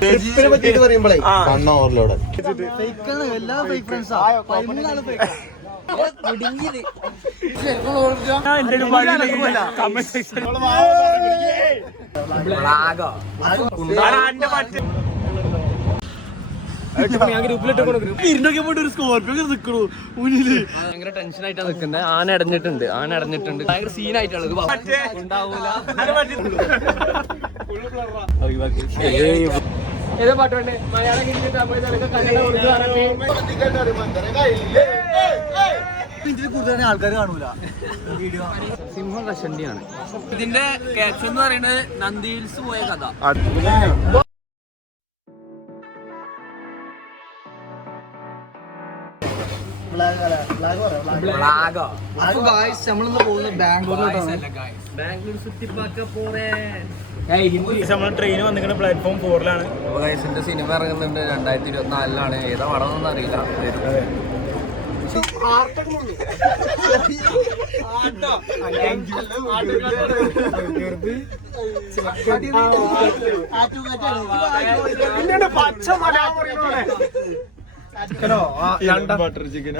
ട്രിപ്പിനെ പറ്റിയിട്ട് പറയുമ്പോഴേ ഓവർലോഡ് ഭയങ്കര ടെൻഷൻ ആയിട്ടാ നിക്കുന്നത്. ആന അടഞ്ഞിട്ടുണ്ട് ഭയങ്കര സീനായിട്ടുള്ളത് ഉണ്ടാവൂല. ഏതാ പാട്ട് വേണ്ടേ? മലയാളം, ഹിന്ദി, തമിഴ്, തെലുങ്ക്, കന്നഡ, ഉറുദു, അറബി. ആൾക്കാർ കാണൂല. സിംഹം കഷണ്ടിയാണ്. ഇതിന്റെ ക്യാപ്ഷൻ എന്ന് പറയുന്നത് നന്ദി ഹിൽസ് പോയ കഥ. നമ്മളിന്ന് പോകുന്നത് ബാംഗ്ലൂരിലോട്ടാണ്. ബാംഗ്ലൂർ ചുറ്റിപ്പാക്ക പോറേ. ട്രെയിൻ വന്നിട്ട് പ്ലാറ്റ്ഫോം 4-ലാണ്. സിനിമ ഇറങ്ങുന്നുണ്ട് 2024-ലാണ്. ഏതാ പടമൊന്നും അറിയില്ല.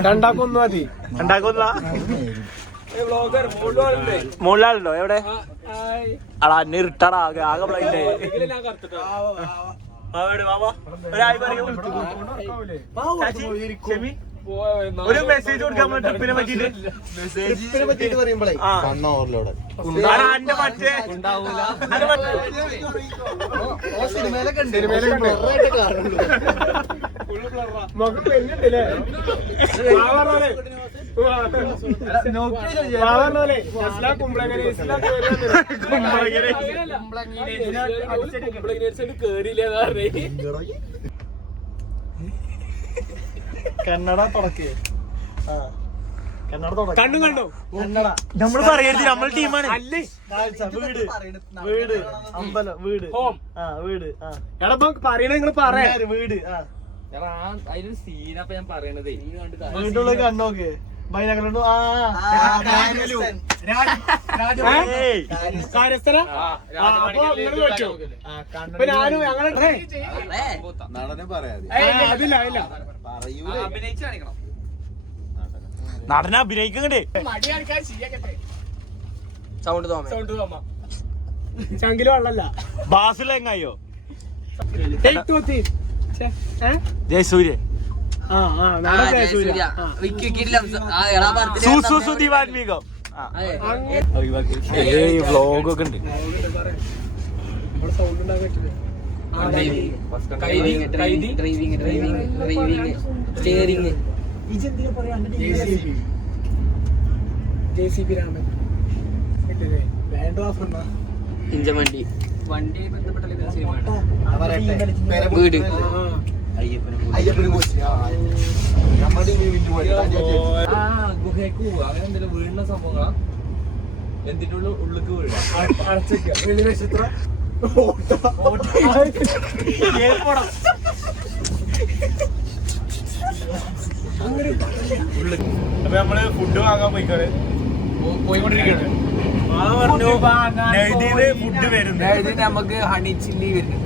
രണ്ടാക്കൊന്നു മതി. രണ്ടാക്കൊന്ന മുകളിലാണല്ലോ. എവിടെ അടാ എന്നെ ഇട്ടാടാ ആകെ ബ്ലൈൻഡ് ആയി. ഒരു മെസ്സേജ് കൊടുക്കാൻ ട്രിപ്പിനെ പറ്റിട്ട്. ട്രിപ്പിനെ പറ്റിയിട്ട് പറയുമ്പോഴേ ഓവർലോഡ് സിനിമയിലൊക്കെ കന്നഡ തുടക്കേ. കണ്ണും കണ്ടോ? നമ്മള് പറയരുത്, നമ്മൾ ടീമാണ്. വീട് വീട് അമ്പലം വീട് ഹോം വീട് എടാ പറയണ നിങ്ങള് പറയാ. വീട് അതിലൊരു സീനപ്പൊ ഞാൻ പറയണതേ. വീട്ടിലുള്ള കണ്ണോക്കെ ബൈനകളുണ്ടോ? കാര്യസ്ഥല ഞാനും ഞങ്ങളെ നടനെ പറയാതെ അതില്ല ഇല്ല നടനെ അഭിനയിക്കണ്ടേ. സൗണ്ട് ചങ്കില് വെള്ളല്ല. ബാസിലെങ്ങായോ ജയസൂര്യ വ്ലോഗൊക്കെ ഉണ്ട്. ഇഞ്ചമണ്ടി വണ്ടി ബന്ധപ്പെട്ട വീട് ഗുഹയ്ക്ക് പോവുക അങ്ങനെ എന്തെങ്കിലും വീഴുന്ന സംഭവങ്ങളാ. എന്തിന്റെ ഉള്ളിക്ക് വീഴുക അപ്പൊ നമ്മള് ഫുഡ് വാങ്ങാൻ പോയിക്കൊണ്ടിരിക്കുകയാണ്. ഫുഡ് വരുന്നത് നമുക്ക് ഹണി ചില്ലി വരുന്നുണ്ട്.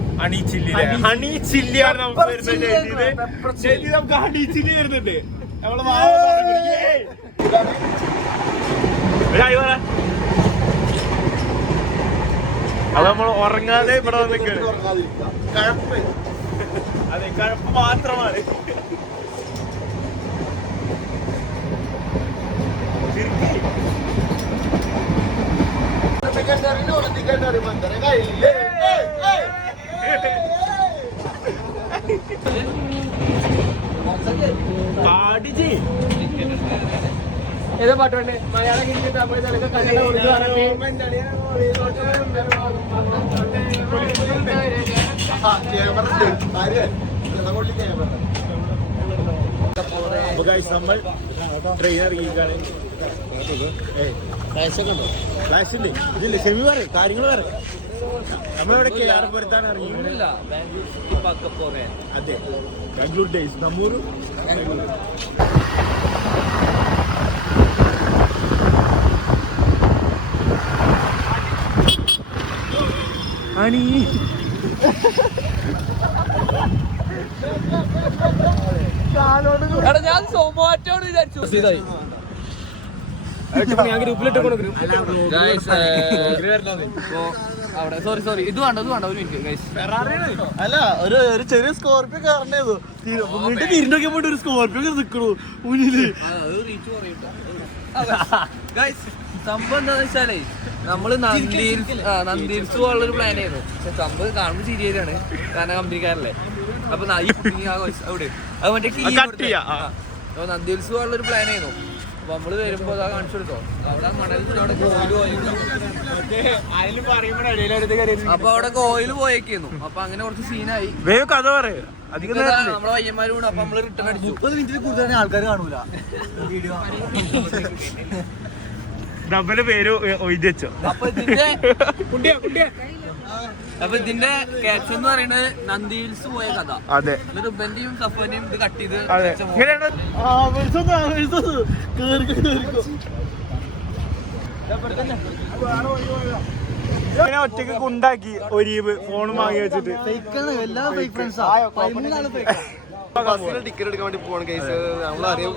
ഹണി ചില്ലിയാണ് നമുക്ക് വരുന്നത്. നമുക്ക് ഹണി ചില്ലി വരുന്നുണ്ട്. നമ്മള് അത് നമ്മൾ ഉറങ്ങാതെ ഇവിടെ വന്നിട്ട് കഴപ്പ്. അതെ, കഴപ്പ് മാത്രമാണ്. ഏതാ പാട്ട് വേണ്ടേ? മലയാളം, ഹിന്ദി, തമിഴ്, തെലുങ്ക്, കന്നഡ, ഉറുദു, അറബി. നമ്മൾ ട്രെയിൻ ഇറങ്ങിയിരിക്കുകയാണ്. ഫ്ലാഷ് ഉണ്ട്, ഇതില്ല, ഷെമി വേറെ കാര്യങ്ങൾ വേറെ. നമ്മളിവിടെ കേരളപുരത്താണ് ഇറങ്ങിയിരിക്കുന്നത്. അതെ, ബാംഗ്ലൂർ ഡേയ്സ് നമ്മൂര് ഹണി ഞാൻ സോമോറ്റോട് വിചാരിച്ചു. സോറി ഇത് വേണ്ട ഒരു മിനിറ്റ്. അല്ല ഒരു ചെറിയ സ്കോർപ്പിയോ കാരണേതു വീട്ടിൽ തിരിഞ്ഞൊക്കെ പോയിട്ട് ഒരു സ്കോർപ്പിയോ നിക്കണു മുന്നില്. സംഭവം എന്താന്ന് വെച്ചാലേ നമ്മള് നന്ദീൽസ് പോലുള്ളൊരു പ്ലാൻ ആയിരുന്നു. പക്ഷെ സംഭവം കാണുമ്പോൾ ശരിയാണ്, കാരണം കമ്പനിക്കാരല്ലേ. അപ്പൊ അവിടെ അത് മറ്റേ നന്ദീൽസ് പോലുള്ളൊരു പ്ലാൻ ആയിരുന്നു. അപ്പൊ നമ്മള് വരുമ്പോ അതാ കാണിച്ചു കൊടുത്തോ, അവിടെ മണലിന്റെ അപ്പൊ അവിടെ കോയില് പോയേക്കുന്നു. അപ്പൊ അങ്ങനെ കുറച്ച് സീനായി. കഥ പറയും നമ്മളെ പയ്യന്മാരും കൂടെ. അപ്പൊ നമ്മള് റിട്ടേൺ അടിച്ചു. 30 മിനിറ്റിൽ കൂടുതൽ ആൾക്കാർ കാണൂല വീഡിയോ. ഡബിള് പേര് ഒഴിച്ചോ. അപ്പൊ ഇതിന്റെ ക്യാപ്ഷൻ എന്ന് പറയുന്നത് നന്ദി ഹിൽസ് പോയ കഥ. അതെ, എന്നിട്ട് ഉബന്റെയും സഫന്റെയും ഇത് കട്ട് ചെയ്ത് ഒറ്റക്ക് ഉണ്ടാക്കി ഒരീവ് ഫോൺ വാങ്ങി വെച്ചിട്ട്. ബസ്സിന് ടിക്കറ്റ് എടുക്കാൻ വേണ്ടി പോകണം കേസ്. നമ്മളറിയാം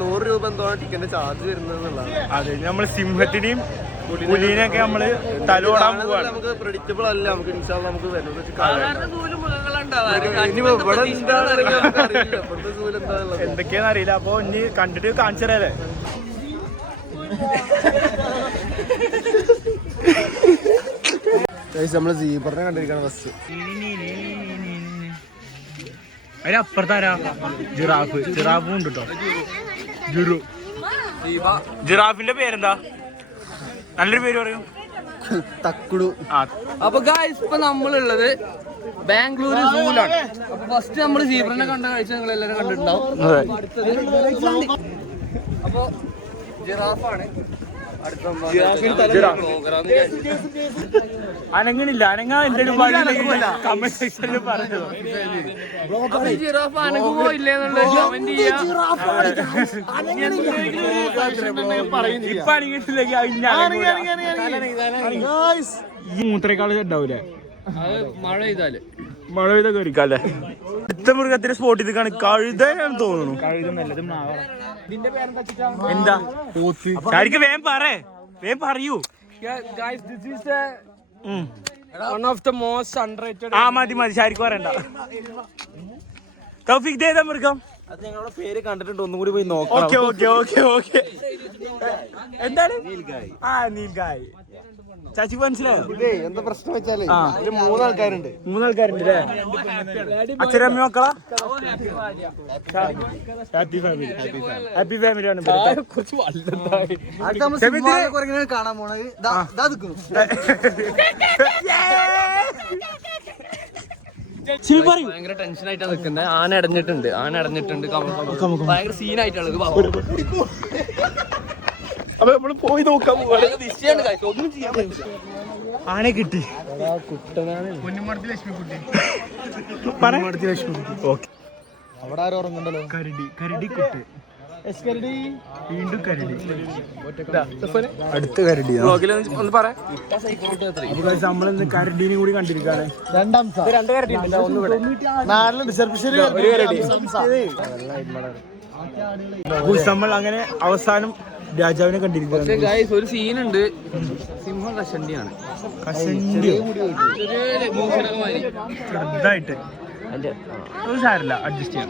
100 രൂപ എന്താണ് ടിക്കറ്റിന്റെ ചാർജ് വരുന്നത്. അതെ, നമ്മള് സിംഹത്തിനെയും പുലിനെയൊക്കെ നമ്മള് തലോടാൻ പോവാണ്. നമുക്ക് പ്രെഡിക്റ്റബിൾ അല്ല. നമുക്ക് നമുക്ക് എന്തൊക്കെയാന്ന് അറിയില്ല. അപ്പൊ ഇനി കണ്ടിട്ട് കാണിച്ചു തരാല്ലേ. നമ്മള് സീബ്രനെ കണ്ടിരിക്കണ ബസ്. അതിനപ്പുറത്താരാ ജിറാഫും ഉണ്ട് കേട്ടോ. ജിറാഫിന്റെ പേരെന്താ? നല്ലൊരു പേര് പറയൂ. തക്കുടു. അപ്പൊ ഗായ്സ് ഇപ്പൊ നമ്മളുള്ളത് ബാംഗ്ലൂർ സൂലാണ്. അപ്പൊ ഫസ്റ്റ് നമ്മള് സീബ്രനെ കണ്ട കാഴ്ച നിങ്ങൾ എല്ലാവരും കണ്ടിട്ടുണ്ടാവും. അടുത്തത് അപ്പൊ ജിറാഫാണ്. അനങ്ങണില്ല, അനങ്ങാ എന്തെങ്കിലും കമന്റ് സെക്ഷനിൽ പറഞ്ഞു. ജിറാഫ് അനങ്ങുമോ ഇല്ലേന്നുള്ളത് കമന്റ് ചെയ്യാം. ഇപ്പൊ അനങ്ങിട്ടില്ലെങ്കിൽ ഈ മൂത്രേക്കാള് ഉണ്ടാവൂലേ മഴ പെയ്താല്. മഴ പെയ്ത കയറിക്കാല്ലേ. അടുത്ത മൃഗത്തിന്റെ സ്പോട്ടിൽ കാണി കഴുതാന്ന് തോന്നുന്നു. എന്താ ശരിക്കും വേഗം പറയൂ. മതി ശരിക്കും പറയണ്ട. തൗഫീഖ് ഏതാ മൃഗം? അത് ഞങ്ങളുടെ പേര് കണ്ടിട്ടുണ്ട്, ഒന്നും കൂടി പോയി നോക്കാം. ഓക്കെ. എന്താണ്? നീൽഗായ്. ചാച്ചി മനസ്സിലായോ? എന്താ പ്രശ്നം വെച്ചാലേ ഒരു 3 ആൾക്കാരുണ്ട്. 3 ആൾക്കാരുണ്ട് അല്ലേ? അച്ഛനമ്മ മക്കളാ? ഹാപ്പി ഫാമിലി ആണ്. കാണാൻ പോണത് ഭയങ്കര ടെൻഷൻ ആയിട്ടാണ് നിൽക്കുന്നത്. ആന അടഞ്ഞിട്ടുണ്ട്. ഭയങ്കര സീനായിട്ടാണ്. അപ്പൊ നമ്മള് പോയി നോക്കാൻ പോവാണ്. ഒന്നും ചെയ്യാൻ പറ്റില്ല. ആനെ കിട്ടി. അവിടെ ആരും ഉറങ്ങുന്നുണ്ടല്ലോ. കരടി കുട്ടി. വീണ്ടും കരടി. അടുത്ത കരടി. ഒന്ന് പറയാം. നമ്മളിന്ന് കരടീനെ കൂടി കണ്ടിരിക്കാണ്. 2 കരടി നമ്മൾ അങ്ങനെ അവസാനം രാജാവിനെ കണ്ടിരിക്കുകയാണ്. ഒരു സീനുണ്ട്. സിംഹം കഷണ്ടിയാണ്. ചെറുതായിട്ട്. അത് സാരമില്ല, അഡ്ജസ്റ്റ് ചെയ്യാം.